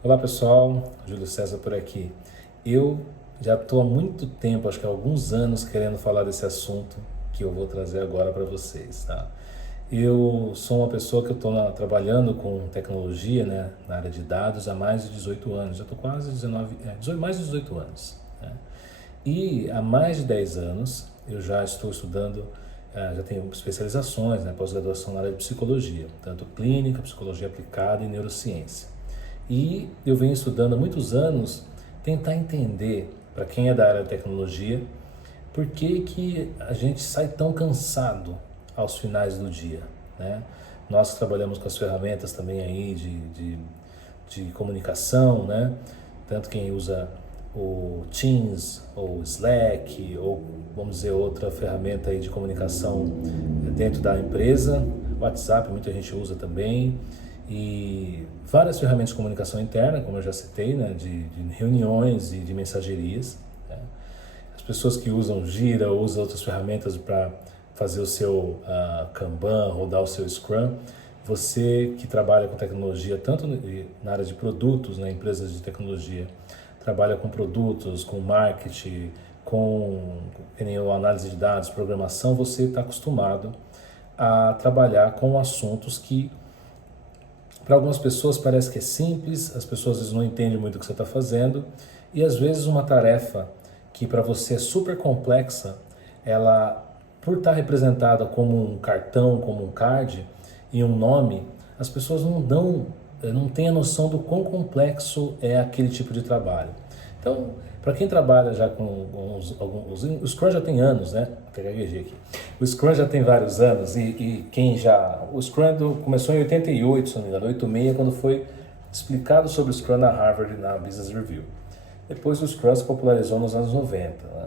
Olá pessoal, Júlio César por aqui. Eu já estou há muito tempo, acho que há alguns anos, querendo falar desse assunto que eu vou trazer agora para vocês, tá? Eu sou uma pessoa que eu estou trabalhando com tecnologia, né, na área de dados há mais de 18 anos. Já estou quase 19, mais de 18 anos, né? E há mais de 10 anos eu já estou estudando, já tenho especializações, né, pós-graduação na área de psicologia, tanto clínica, psicologia aplicada e neurociência. E eu venho estudando há muitos anos tentar entender, para quem é da área de tecnologia, por que que a gente sai tão cansado aos finais do dia, né? Nós trabalhamos com as ferramentas também aí de comunicação, né? Tanto quem usa o Teams ou Slack ou vamos dizer outra ferramenta aí de comunicação dentro da empresa, WhatsApp muita gente usa também e várias ferramentas de comunicação interna, como eu já citei, né? de reuniões e de mensagerias, né? As pessoas que usam Gira ou usam outras ferramentas para fazer o seu Kanban, rodar o seu Scrum. Você que trabalha com tecnologia, tanto na área de produtos, né, empresas de tecnologia, trabalha com produtos, com marketing, com análise de dados, programação, você está acostumado a trabalhar com assuntos que para algumas pessoas parece que é simples, as pessoas às vezes não entendem muito o que você está fazendo e às vezes uma tarefa que para você é super complexa, ela por estar representada como um cartão, como um card e um nome, as pessoas não têm a noção do quão complexo é aquele tipo de trabalho. Então, para quem trabalha já com o Scrum já tem anos, né? Vou pegar aqui. O Scrum já tem vários anos o Scrum começou em 88, se não me engano, 86, quando foi explicado sobre o Scrum na Harvard, na Business Review. Depois o Scrum se popularizou nos anos 90, né?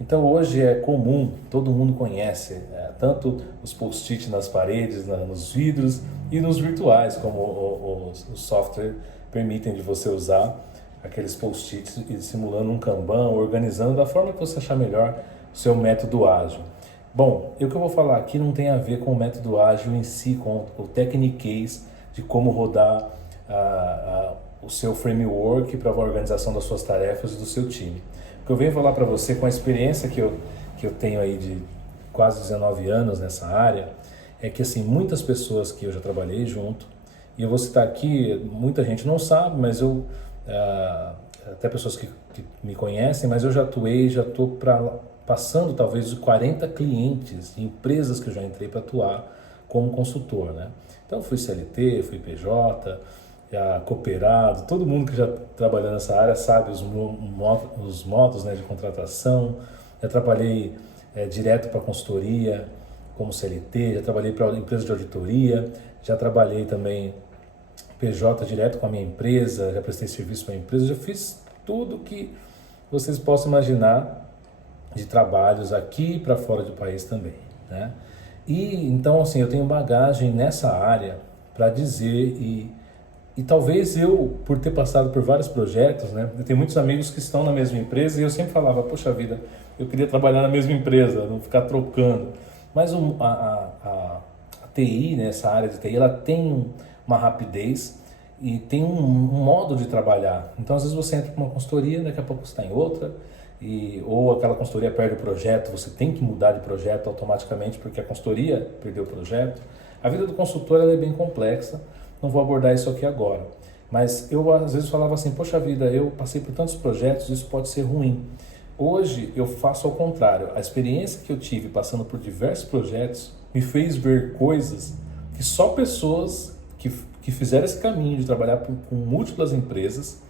Então hoje é comum, todo mundo conhece, tanto os post-it nas paredes, nos vidros e nos virtuais, como o software permitem de você usar aqueles post-its simulando um Kanban, organizando da forma que você achar melhor o seu método ágil. Bom, o que eu vou falar aqui não tem a ver com o método ágil em si, com o techniquez de como rodar o seu framework para a organização das suas tarefas e do seu time. O que eu venho falar para você com a experiência que eu tenho aí de quase 19 anos nessa área, é que assim, muitas pessoas que eu já trabalhei junto, e eu vou citar aqui, muita gente não sabe, mas até pessoas que me conhecem, mas eu já atuei, já estou passando talvez de 40 clientes, empresas que eu já entrei para atuar como consultor, né? Então fui CLT, fui PJ, já cooperado, todo mundo que já trabalhou nessa área sabe os modos, né, de contratação. Já trabalhei direto para consultoria como CLT, já trabalhei para empresa de auditoria, já trabalhei também PJ direto com a minha empresa, já prestei serviço para a empresa, já fiz tudo que vocês possam imaginar de trabalhos aqui para fora do país também, né? E então assim, eu tenho bagagem nessa área para dizer e talvez eu, por ter passado por vários projetos, né? Eu tenho muitos amigos que estão na mesma empresa e eu sempre falava, poxa vida, eu queria trabalhar na mesma empresa, não ficar trocando. Mas a TI, né, essa área de TI, ela tem uma rapidez e tem um modo de trabalhar. Então, às vezes você entra para uma consultoria, daqui a pouco você está em outra, ou aquela consultoria perde o projeto, você tem que mudar de projeto automaticamente porque a consultoria perdeu o projeto. A vida do consultor ela é bem complexa, não vou abordar isso aqui agora. Mas eu às vezes falava assim, poxa vida, eu passei por tantos projetos, isso pode ser ruim. Hoje eu faço ao contrário. A experiência que eu tive passando por diversos projetos me fez ver coisas que só pessoas que fizeram esse caminho de trabalhar com múltiplas empresas,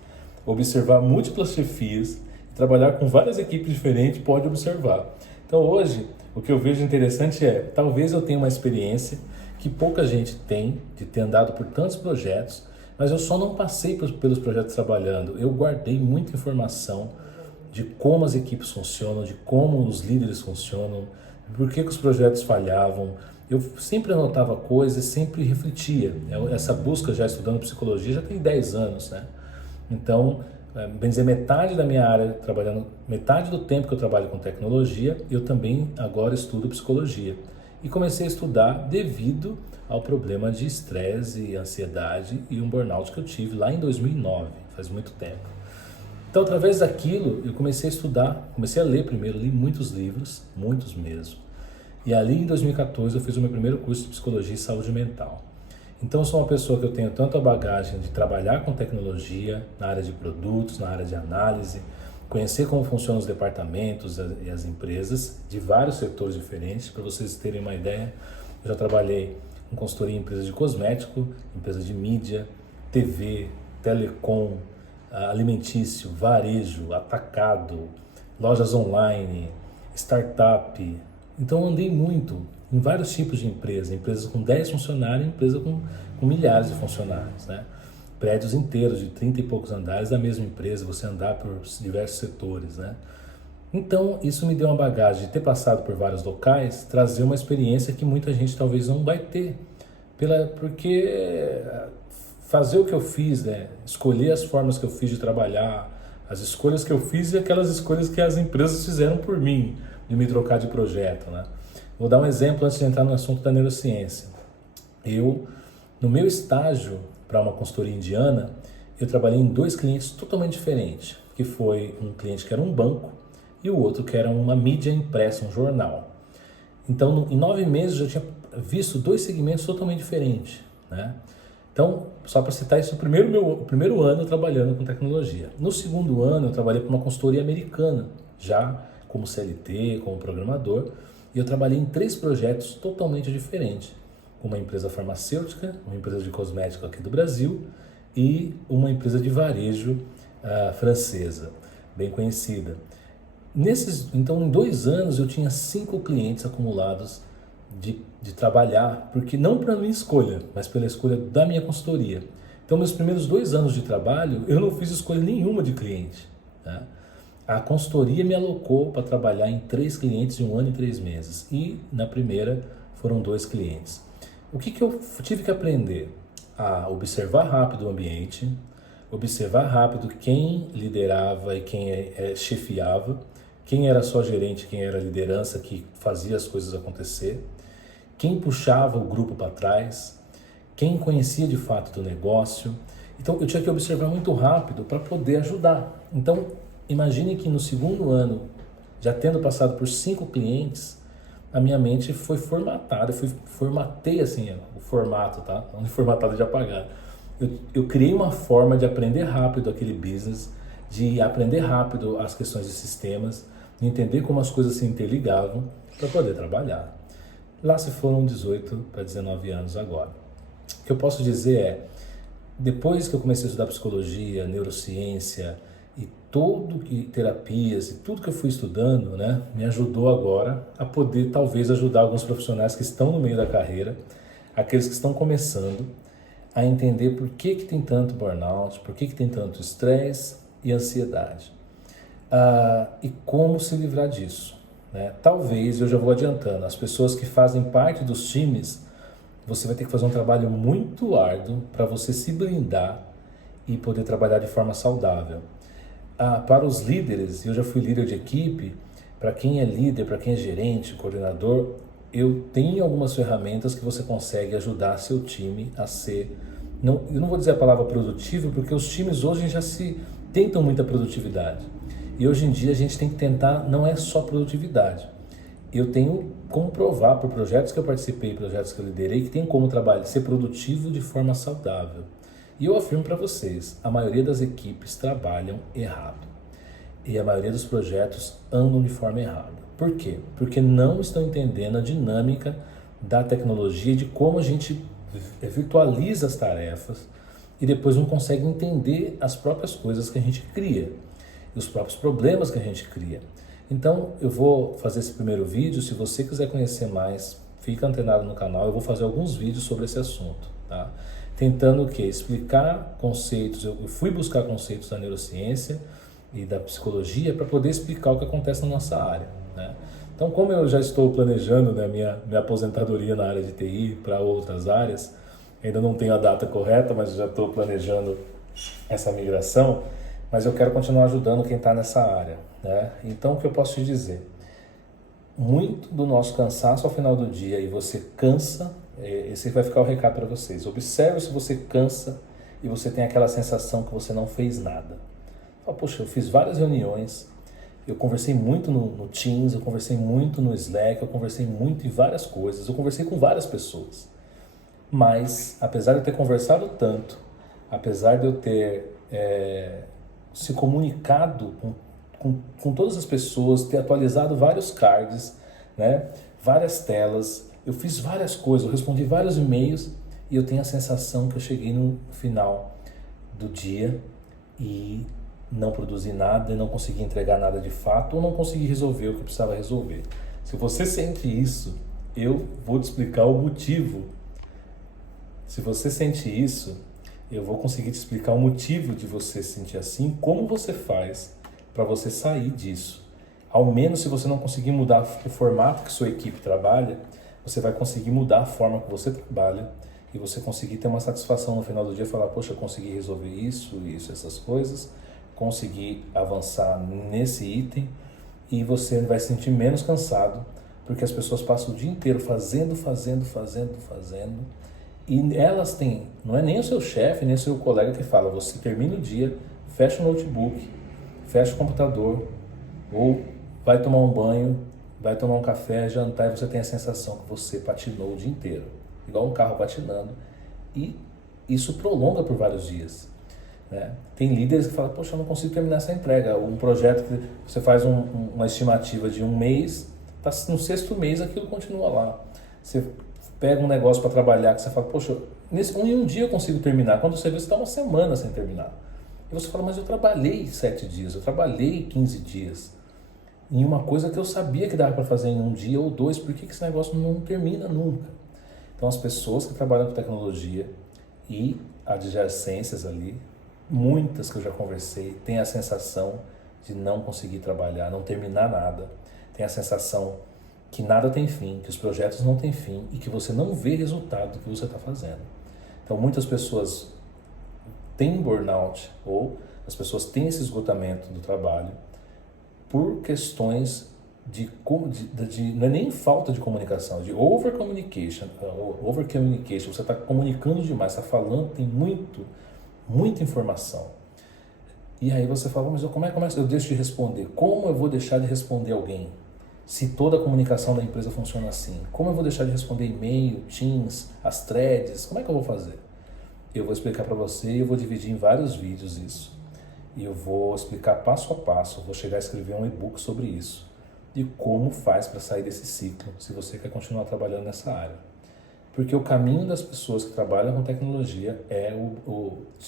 observar múltiplas chefias e trabalhar com várias equipes diferentes pode observar. Então hoje o que eu vejo interessante é, talvez eu tenha uma experiência que pouca gente tem de ter andado por tantos projetos, mas eu só não passei pelos projetos trabalhando. Eu guardei muita informação de como as equipes funcionam, de como os líderes funcionam, por que os projetos falhavam. Eu sempre anotava coisas, sempre refletia. Essa busca já estudando psicologia já tem 10 anos, né? Então, bem dizer, metade da minha área trabalhando, metade do tempo que eu trabalho com tecnologia, eu também agora estudo psicologia. e comecei a estudar devido ao problema de estresse, ansiedade e um burnout que eu tive lá em 2009, faz muito tempo. Então, através daquilo, eu comecei a estudar, comecei a ler primeiro, li muitos livros, muitos mesmo. E ali em 2014 eu fiz o meu primeiro curso de Psicologia e Saúde Mental. Então eu sou uma pessoa que eu tenho tanto a bagagem de trabalhar com tecnologia, na área de produtos, na área de análise, conhecer como funcionam os departamentos e as empresas de vários setores diferentes. Para vocês terem uma ideia, eu já trabalhei com consultoria em empresas de cosmético, empresas de mídia, TV, telecom, alimentício, varejo, atacado, lojas online, startup. Então eu andei muito em vários tipos de empresas com 10 funcionários, empresa com milhares de funcionários, né? Prédios inteiros de 30 e poucos andares da mesma empresa, você andar por diversos setores, né? Então isso me deu uma bagagem de ter passado por vários locais, trazer uma experiência que muita gente talvez não vai ter, porque fazer o que eu fiz, né? Escolher as formas que eu fiz de trabalhar, as escolhas que eu fiz e aquelas escolhas que as empresas fizeram por mim, de me trocar de projeto, né? Vou dar um exemplo antes de entrar no assunto da neurociência. No meu estágio para uma consultoria indiana, eu trabalhei em 2 clientes totalmente diferentes, que foi um cliente que era um banco e o outro que era uma mídia impressa, um jornal. Então, em 9 meses eu já tinha visto 2 segmentos totalmente diferentes, né? Então, só para citar isso, o primeiro ano trabalhando com tecnologia. No segundo ano eu trabalhei para uma consultoria americana, já como CLT, como programador, e eu trabalhei em 3 projetos totalmente diferentes. Uma empresa farmacêutica, uma empresa de cosmético aqui do Brasil e uma empresa de varejo francesa, bem conhecida. Então, em 2 anos eu tinha 5 clientes acumulados de trabalhar, porque não pela minha escolha, mas pela escolha da minha consultoria. Então, meus primeiros 2 anos de trabalho, eu não fiz escolha nenhuma de cliente, né? A consultoria me alocou para trabalhar em 3 clientes em 1 ano e 3 meses. E na primeira foram 2 clientes. O que eu tive que aprender? A observar rápido o ambiente, observar rápido quem liderava e quem chefiava, quem era só gerente, quem era liderança que fazia as coisas acontecer, quem puxava o grupo para trás, quem conhecia de fato do negócio. Então eu tinha que observar muito rápido para poder ajudar. Então imagine que no segundo ano, já tendo passado por 5 clientes, a minha mente foi formatada, formatei assim o formato, tá? Não formatado de apagar. Eu criei uma forma de aprender rápido aquele business, de aprender rápido as questões de sistemas, de entender como as coisas se interligavam para poder trabalhar. Lá se foram 18 para 19 anos agora. O que eu posso dizer é, depois que eu comecei a estudar psicologia, neurociência e terapias e tudo que eu fui estudando, né, me ajudou agora a poder talvez ajudar alguns profissionais que estão no meio da carreira, aqueles que estão começando, a entender por que tem tanto burnout, por que tem tanto estresse e ansiedade. E como se livrar disso, né? Talvez, eu já vou adiantando, as pessoas que fazem parte dos times, você vai ter que fazer um trabalho muito árduo para você se blindar e poder trabalhar de forma saudável. Para os líderes, eu já fui líder de equipe, para quem é líder, para quem é gerente, coordenador, eu tenho algumas ferramentas que você consegue ajudar seu time a ser, eu não vou dizer a palavra produtivo, porque os times hoje já se tentam muita produtividade. E hoje em dia a gente tem que tentar, não é só produtividade. Eu tenho como provar por projetos que eu participei, projetos que eu liderei, que tem como trabalhar, ser produtivo de forma saudável. E eu afirmo para vocês, a maioria das equipes trabalham errado. E a maioria dos projetos andam de forma errada. Por quê? Porque não estão entendendo a dinâmica da tecnologia, de como a gente virtualiza as tarefas e depois não consegue entender as próprias coisas que a gente cria e os próprios problemas que a gente cria. Então, eu vou fazer esse primeiro vídeo. Se você quiser conhecer mais, fica antenado no canal. Eu vou fazer alguns vídeos sobre esse assunto, tá? Tentando o quê? Explicar conceitos. Eu fui buscar conceitos da neurociência e da psicologia para poder explicar o que acontece na nossa área, né? Então, como eu já estou planejando, né, minha aposentadoria na área de TI para outras áreas, ainda não tenho a data correta, mas já estou planejando essa migração, mas eu quero continuar ajudando quem está nessa área, né? Então, o que eu posso te dizer? muito do nosso cansaço ao final do dia e você cansa, esse vai ficar o recado para vocês. Observe se você cansa e você tem aquela sensação que você não fez nada. Fala, poxa, eu fiz várias reuniões, eu conversei muito no Teams, eu conversei muito no Slack, eu conversei muito em várias coisas, eu conversei com várias pessoas. Mas, apesar de eu ter conversado tanto, apesar de eu ter se comunicado com todas as pessoas, ter atualizado vários cards, né, várias telas, eu fiz várias coisas, eu respondi vários e-mails e eu tenho a sensação que eu cheguei no final do dia e não produzi nada e não consegui entregar nada de fato ou não consegui resolver o que eu precisava resolver. Se você sente isso, eu vou te explicar o motivo. Se você sente isso, eu vou conseguir te explicar o motivo de você sentir assim, como você faz para você sair disso. Ao menos se você não conseguir mudar o formato que sua equipe trabalha, você vai conseguir mudar a forma que você trabalha e você conseguir ter uma satisfação no final do dia e falar, poxa, eu consegui resolver isso, essas coisas, consegui avançar nesse item e você vai se sentir menos cansado, porque as pessoas passam o dia inteiro fazendo e elas têm, não é nem o seu chefe, nem o seu colega que fala, você termina o dia, fecha o notebook, fecha o computador ou vai tomar um banho, vai tomar um café, jantar e você tem a sensação que você patinou o dia inteiro, igual um carro patinando, e isso prolonga por vários dias. Né? Tem líderes que falam, poxa, eu não consigo terminar essa entrega. Um projeto que você faz uma estimativa de um mês, tá no 6º mês aquilo continua lá. Você pega um negócio para trabalhar que você fala, poxa, em um dia eu consigo terminar. Quando você vê, você está uma semana sem terminar. E você fala, mas eu trabalhei 7 dias, eu trabalhei 15 dias. Em uma coisa que eu sabia que dava para fazer em um dia ou 2, por que esse negócio não termina nunca? Então as pessoas que trabalham com tecnologia e adjacências ali, muitas que eu já conversei, têm a sensação de não conseguir trabalhar, não terminar nada. Tem a sensação que nada tem fim, que os projetos não têm fim e que você não vê resultado do que você está fazendo. Então muitas pessoas têm burnout ou as pessoas têm esse esgotamento do trabalho por questões não é nem falta de comunicação, de over-communication. Você está comunicando demais, está falando, tem muita informação. E aí você fala, mas como é que eu deixo de responder? Como eu vou deixar de responder alguém? Se toda a comunicação da empresa funciona assim, como eu vou deixar de responder e-mail, Teams, as threads, como é que eu vou fazer? Eu vou explicar para você e eu vou dividir em vários vídeos isso. E eu vou explicar passo a passo, vou chegar a escrever um e-book sobre isso. De como faz para sair desse ciclo, se você quer continuar trabalhando nessa área. Porque o caminho das pessoas que trabalham com tecnologia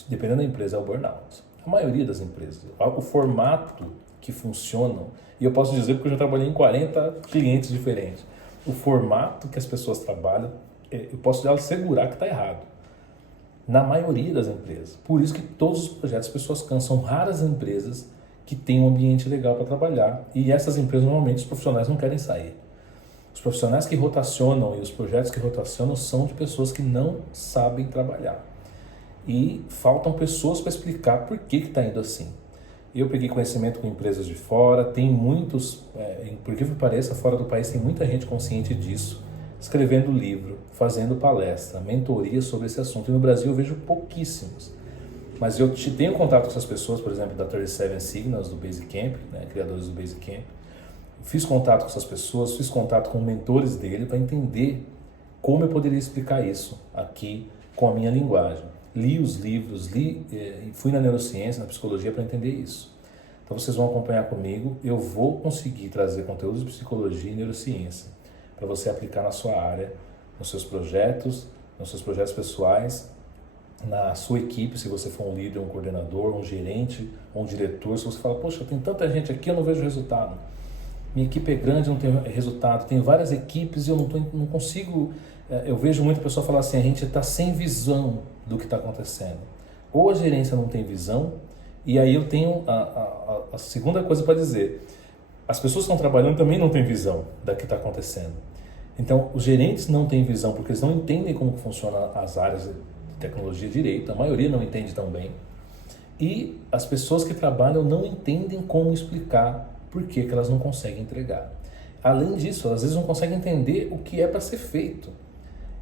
dependendo da empresa, é o burnout. A maioria das empresas. O formato que funcionam, e eu posso dizer porque eu já trabalhei em 40 clientes diferentes, o formato que as pessoas trabalham, eu posso assegurar que está errado. Na maioria das empresas. Por isso que todos os projetos as pessoas cansam. São raras empresas que têm um ambiente legal para trabalhar. E essas empresas, normalmente, os profissionais não querem sair. Os profissionais que rotacionam e os projetos que rotacionam são de pessoas que não sabem trabalhar. E faltam pessoas para explicar por que está indo assim. Eu peguei conhecimento com empresas de fora, tem muitos, por que pareça, fora do país tem muita gente consciente disso, escrevendo livro, fazendo palestra, mentoria sobre esse assunto. E no Brasil eu vejo pouquíssimos. Mas eu tenho contato com essas pessoas, por exemplo, da 37 Signals, do Basecamp, né, criadores do Basecamp. Fiz contato com essas pessoas, fiz contato com mentores dele para entender como eu poderia explicar isso aqui com a minha linguagem. Li os livros, fui na neurociência, na psicologia para entender isso. Então vocês vão acompanhar comigo, eu vou conseguir trazer conteúdos de psicologia e neurociência para você aplicar na sua área, nos seus projetos pessoais, na sua equipe, se você for um líder, um coordenador, um gerente, um diretor. Se você fala, poxa, tem tanta gente aqui, eu não vejo resultado. Minha equipe é grande, não tem resultado. Tenho várias equipes e eu não consigo... Eu vejo muita pessoa falar assim, a gente está sem visão do que está acontecendo. Ou a gerência não tem visão, e aí eu tenho a segunda coisa para dizer. As pessoas que estão trabalhando também não têm visão do que está acontecendo. Então, os gerentes não têm visão porque eles não entendem como funcionam as áreas de tecnologia direito, a maioria não entende tão bem. E as pessoas que trabalham não entendem como explicar por que elas não conseguem entregar. além disso, às vezes não conseguem entender o que é para ser feito.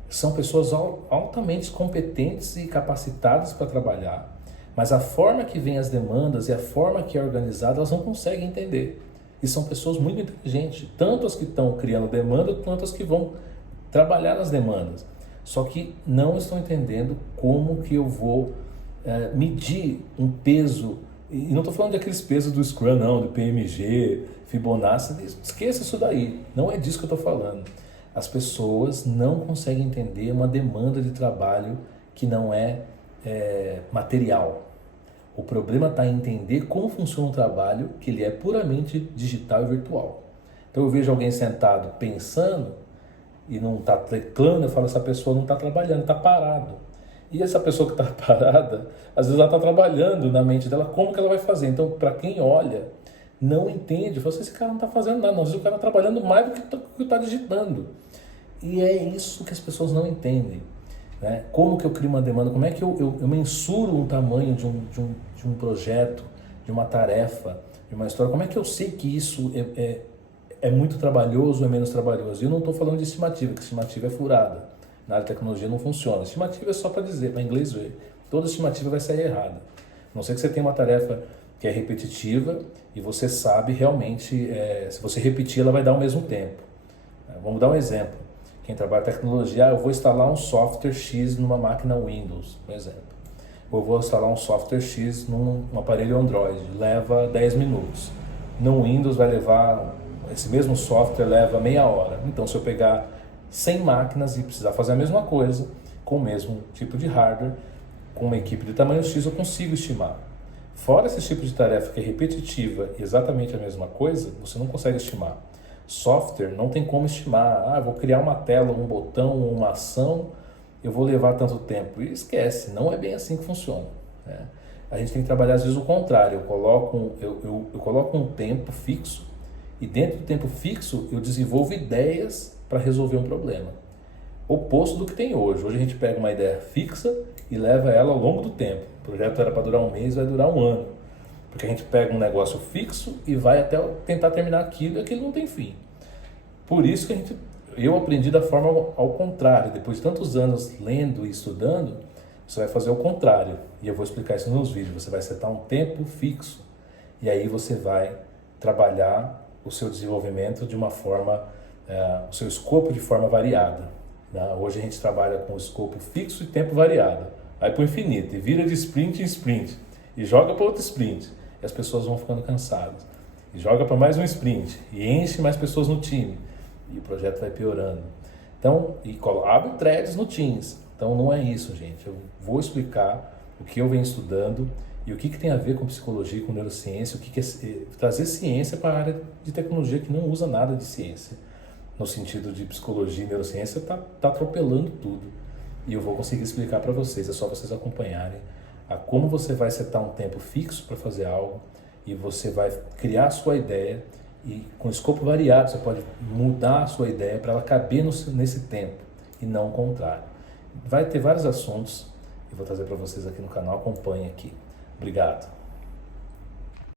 São pessoas altamente competentes e capacitadas para trabalhar, mas a forma que vem as demandas e a forma que é organizada, elas não conseguem entender. E são pessoas muito inteligentes, tanto as que estão criando demanda, quanto as que vão trabalhar nas demandas. Só que não estão entendendo como que eu vou medir um peso. E não estou falando daqueles pesos do Scrum, não, do PMG, Fibonacci, esqueça isso daí. Não é disso que eu estou falando. As pessoas não conseguem entender uma demanda de trabalho que não é material. O problema está em entender como funciona o trabalho, que ele é puramente digital e virtual. Então eu vejo alguém sentado pensando e não está teclando, eu falo, essa pessoa não está trabalhando, está parado. E essa pessoa que está parada, às vezes ela está trabalhando na mente dela, como que ela vai fazer? Então, para quem olha, não entende, fala assim, esse cara não está fazendo nada, não, às vezes o cara está trabalhando mais do que está digitando. E é isso que as pessoas não entendem. Né? Como que eu crio uma demanda, como é que eu mensuro um tamanho de um projeto, de uma tarefa, de uma história, como é que eu sei que isso é muito trabalhoso ou é menos trabalhoso? E eu não estou falando de estimativa, que estimativa é furada. Na área de tecnologia não funciona. Estimativa é só para dizer, para inglês ver. Toda estimativa vai sair errada. A não ser que você tenha uma tarefa que é repetitiva e você sabe realmente, se você repetir, ela vai dar o mesmo tempo. Vamos dar um exemplo. Quem trabalha em tecnologia, eu vou instalar um software X numa máquina Windows, por exemplo. Ou vou instalar um software X num aparelho Android, leva 10 minutos. No Windows vai levar, esse mesmo software leva meia hora. Então se eu pegar 100 máquinas e precisar fazer a mesma coisa, com o mesmo tipo de hardware, com uma equipe de tamanho X, eu consigo estimar. Fora esse tipo de tarefa que é repetitiva e exatamente a mesma coisa, você não consegue estimar. Software não tem como estimar, eu vou criar uma tela, um botão, uma ação, eu vou levar tanto tempo. E esquece, não é bem assim que funciona. Né? A gente tem que trabalhar às vezes o contrário, eu coloco um tempo fixo e dentro do tempo fixo eu desenvolvo ideias para resolver um problema. Oposto do que tem hoje. Hoje a gente pega uma ideia fixa e leva ela ao longo do tempo. O projeto era para durar um mês, vai durar um ano. Porque a gente pega um negócio fixo e vai até tentar terminar aquilo e aquilo não tem fim. Por isso que eu aprendi da forma ao contrário. Depois de tantos anos lendo e estudando, você vai fazer o contrário. E eu vou explicar isso nos vídeos. Você vai setar um tempo fixo. E aí você vai trabalhar o seu desenvolvimento de uma forma, o seu escopo de forma variada. Né? Hoje a gente trabalha com escopo fixo e tempo variado. Aí para o infinito, e vira de sprint em sprint. E joga para outro sprint. E as pessoas vão ficando cansadas. E joga para mais um sprint. E enche mais pessoas no time. E o projeto vai piorando. Então, abre threads no Teams. Então não é isso, gente. Eu vou explicar o que eu venho estudando e o que tem a ver com psicologia, com neurociência, o que é trazer ciência para a área de tecnologia que não usa nada de ciência. No sentido de psicologia e neurociência, tá atropelando tudo. E eu vou conseguir explicar para vocês, é só vocês acompanharem a como você vai setar um tempo fixo para fazer algo e você vai criar a sua ideia e com escopo variado você pode mudar a sua ideia para ela caber nesse tempo e não o contrário. Vai ter vários assuntos que eu vou trazer para vocês aqui no canal, acompanhem aqui. Obrigado.